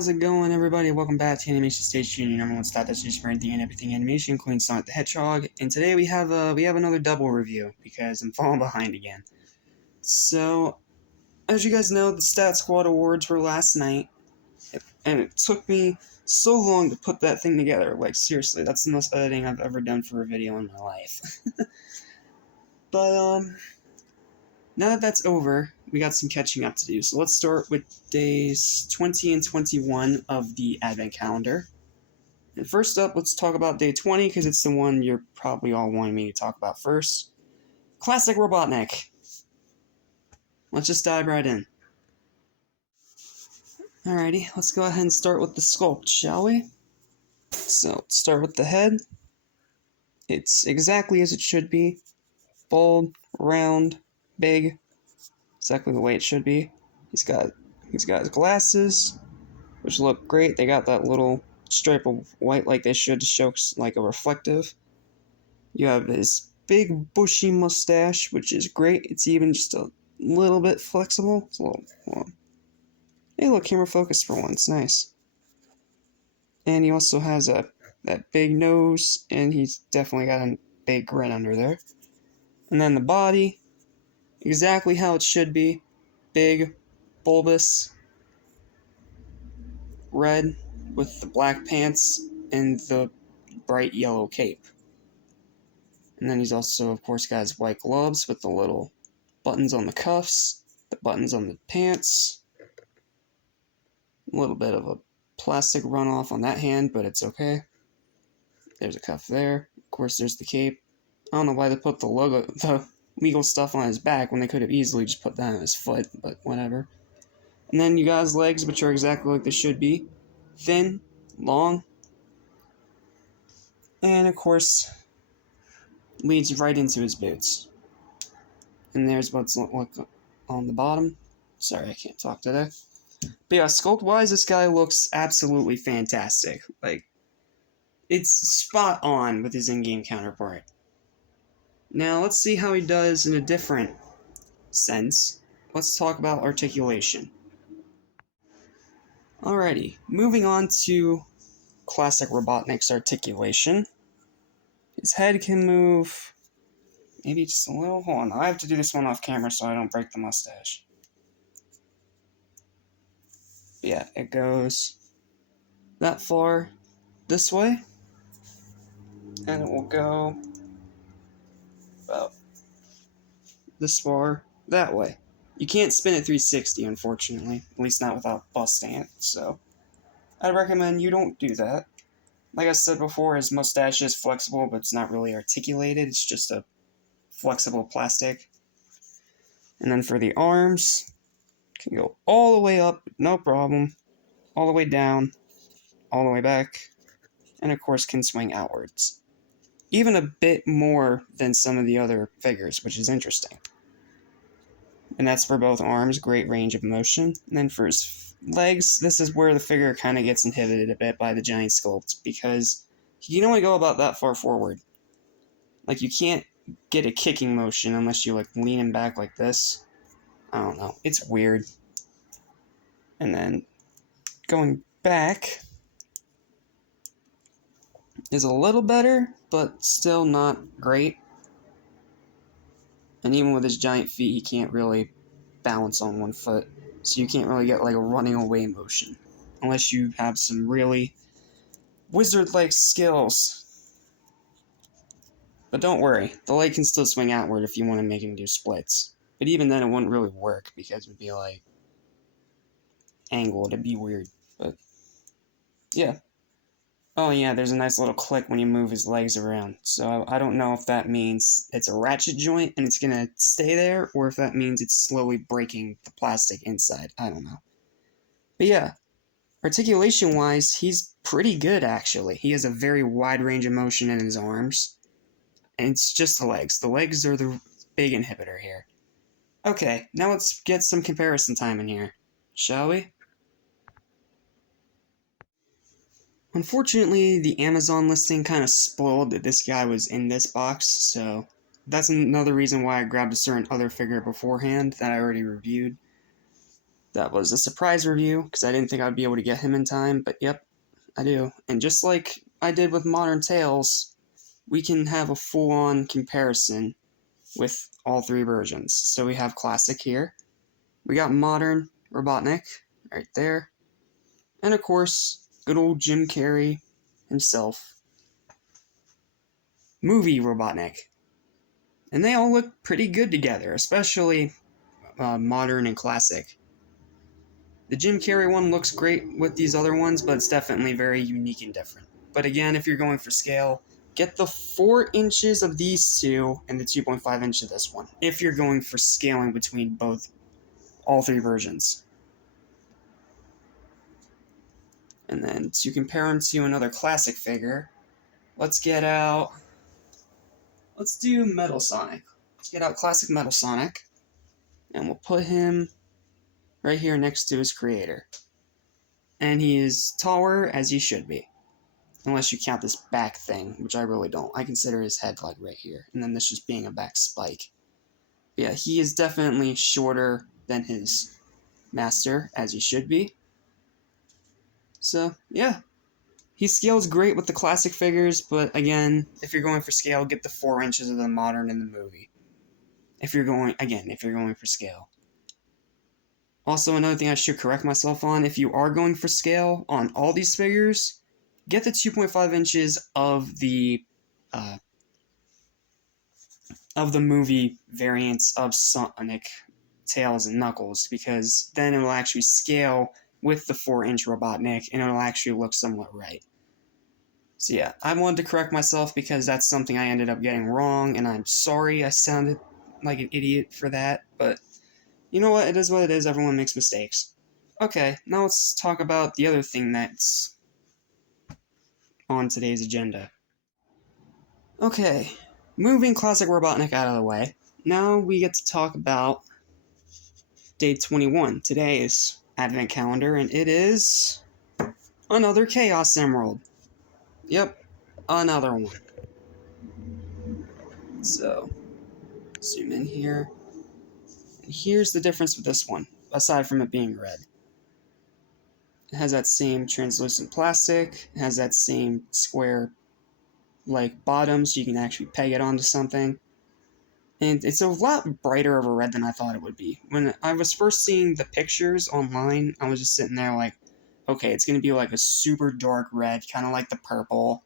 How's it going, everybody? Welcome back to Animation Station, your number one stop destination for anything and everything animation, including Sonic the Hedgehog. And today we have another double review because I'm falling behind again. So, as you guys know, the Stat Squad Awards were last night, and it took me so long to put that thing together. Like, seriously, that's the most editing I've ever done for a video in my life. But now that that's over, we got some catching up to do. So let's start with days 20 and 21 of the Advent calendar. And first up, let's talk about day 20, because it's the one you're probably all wanting me to talk about first. Classic Robotnik. Let's just dive right in. Alrighty, let's go ahead and start with the sculpt, shall we? So, let's start with the head. It's exactly as it should be. Bald, round, big. Exactly the way it should be. He's got his glasses, which look great. They got that little stripe of white like they should to show like a reflective. You have his big bushy mustache, which is great. It's even just a little bit flexible. It's a little, well, hey, look, camera focus for once. Nice. And he also has that big nose, and he's definitely got a big grin under there. And then the body, exactly how it should be. Big, bulbous, red with the black pants and the bright yellow cape. And then he's also, of course, got his white gloves with the little buttons on the cuffs, the buttons on the pants. A little bit of a plastic runoff on that hand, but it's okay. There's a cuff there. Of course, there's the cape. I don't know why they put the legal stuff on his back when they could have easily just put that on his foot, but whatever. And then you got his legs, which are exactly like they should be. Thin, long, and of course, leads right into his boots. And there's what's on the bottom. Sorry, I can't talk today. But yeah, sculpt-wise, this guy looks absolutely fantastic. Like, it's spot on with his in-game counterpart. Now, let's see how he does in a different sense. Let's talk about articulation. Alrighty, moving on to classic Robotnik's articulation. His head can move maybe just a little. Hold on, I have to do this one off camera so I don't break the mustache. But yeah, it goes that far this way, and it will go about this far that way. You can't spin it 360, unfortunately, at least not without busting it, so I'd recommend you don't do that. Like I said before, his mustache is flexible, but it's not really articulated, it's just a flexible plastic. And then for the arms, can go all the way up, no problem, all the way down, all the way back, and of course can swing outwards. Even a bit more than some of the other figures, which is interesting. And that's for both arms, great range of motion. And then for his legs, this is where the figure kind of gets inhibited a bit by the giant sculpt, because he can only go about that far forward. Like, you can't get a kicking motion unless you, like, lean him back like this. I don't know. It's weird. And then going back is a little better, but still not great. And even with his giant feet, he can't really balance on one foot. So you can't really get like a running away motion. Unless you have some really wizard-like skills. But don't worry, the leg can still swing outward if you want to make him do splits. But even then it wouldn't really work because it would be like angled. It'd be weird. But yeah. Oh yeah, there's a nice little click when you move his legs around. So I don't know if that means it's a ratchet joint and it's gonna stay there, or if that means it's slowly breaking the plastic inside. I don't know. But yeah, articulation-wise, he's pretty good actually. He has a very wide range of motion in his arms. And it's just the legs. The legs are the big inhibitor here. Okay, now let's get some comparison time in here, shall we? Unfortunately, the Amazon listing kind of spoiled that this guy was in this box, so that's another reason why I grabbed a certain other figure beforehand that I already reviewed. That was a surprise review, because I didn't think I'd be able to get him in time, but yep, I do. And just like I did with Modern Tales, we can have a full-on comparison with all three versions. So we have Classic here, we got Modern Robotnik right there, and of course, good old Jim Carrey himself, Movie Robotnik. And they all look pretty good together, especially Modern and Classic. The Jim Carrey one looks great with these other ones, but it's definitely very unique and different. But again, if you're going for scale, get the 4 inches of these two and the 2.5 inch of this one, if you're going for scaling between all three versions. And then to compare them to another classic figure, let's do Metal Sonic. Let's get out Classic Metal Sonic, and we'll put him right here next to his creator. And he is taller, as he should be. Unless you count this back thing, which I really don't. I consider his head like right here, and then this just being a back spike. But yeah, he is definitely shorter than his master, as he should be. So, yeah. He scales great with the classic figures, but again, if you're going for scale, get the 4 inches of the modern in the movie. If you're going for scale. Also, another thing I should correct myself on, if you are going for scale on all these figures, get the 2.5 inches of the movie variants of Sonic, Tails, and Knuckles, because then it'll actually scale with the 4-inch Robotnik, and it'll actually look somewhat right. So yeah, I wanted to correct myself because that's something I ended up getting wrong, and I'm sorry I sounded like an idiot for that, but you know what, it is what it is, everyone makes mistakes. Okay, now let's talk about the other thing that's on today's agenda. Okay, moving Classic Robotnik out of the way, now we get to talk about day 21, today's advent calendar, and it is another Chaos Emerald. Yep, another one. So, zoom in here. And here's the difference with this one, aside from it being red. It has that same translucent plastic, it has that same square bottom, so you can actually peg it onto something. And it's a lot brighter of a red than I thought it would be. When I was first seeing the pictures online, I was just sitting there like, okay, it's going to be like a super dark red, kind of like the purple,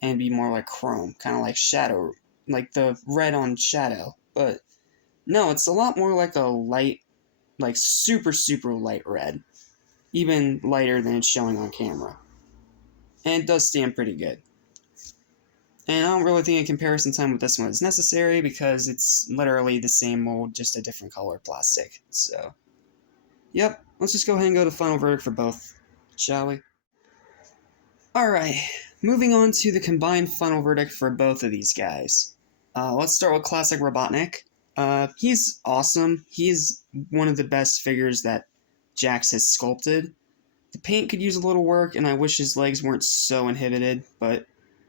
and be more like chrome, kind of like shadow, like the red on shadow. But no, it's a lot more like a light, like super, super light red. Even lighter than it's showing on camera. And it does stand pretty good. And I don't really think a comparison time with this one is necessary because it's literally the same mold, just a different color plastic. So, yep, let's just go ahead and go to final verdict for both, shall we? Alright, moving on to the combined final verdict for both of these guys. Let's start with Classic Robotnik. He's awesome. He's one of the best figures that Jax has sculpted. The paint could use a little work, and I wish his legs weren't so inhibited, but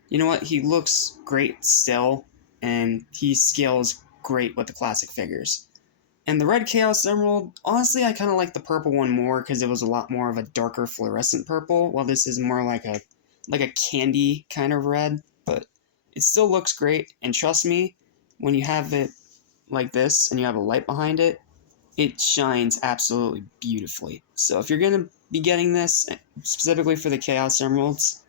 you know what? He looks great still, and he scales great with the classic figures. And the red Chaos Emerald, honestly, I kind of like the purple one more because it was a lot more of a darker fluorescent purple, while this is more like a candy kind of red, but it still looks great, and trust me, when you have it like this and you have a light behind it, it shines absolutely beautifully. So if you're going to be getting this, specifically for the Chaos Emeralds,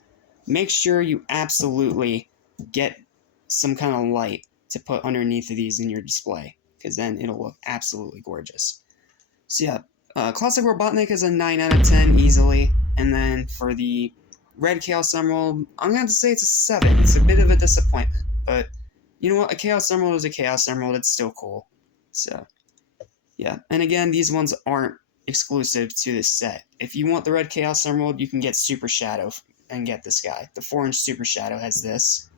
make sure you absolutely get some kind of light to put underneath of these in your display, because then it'll look absolutely gorgeous. So yeah, Classic Robotnik is a 9 out of 10 easily, and then for the Red Chaos Emerald, I'm going to have to say it's a 7. It's a bit of a disappointment, but you know what, a Chaos Emerald is a Chaos Emerald, it's still cool. So yeah, and again, these ones aren't exclusive to this set. If you want the Red Chaos Emerald, you can get Super Shadow and get this guy. The 4-inch Super Shadow has this.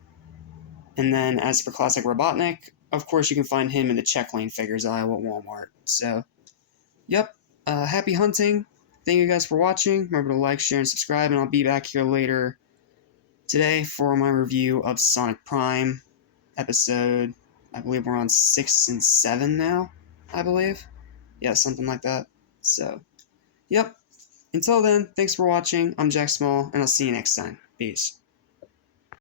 And then as for Classic Robotnik, of course you can find him in the check lane figures aisle at Walmart. So, yep, happy hunting. Thank you guys for watching. Remember to like, share, and subscribe, and I'll be back here later today for my review of Sonic Prime episode. I believe we're on 6 and 7 now, I believe. Yeah, something like that. So, Yep. Until then, thanks for watching. I'm Jack Small, and I'll see you next time. Peace.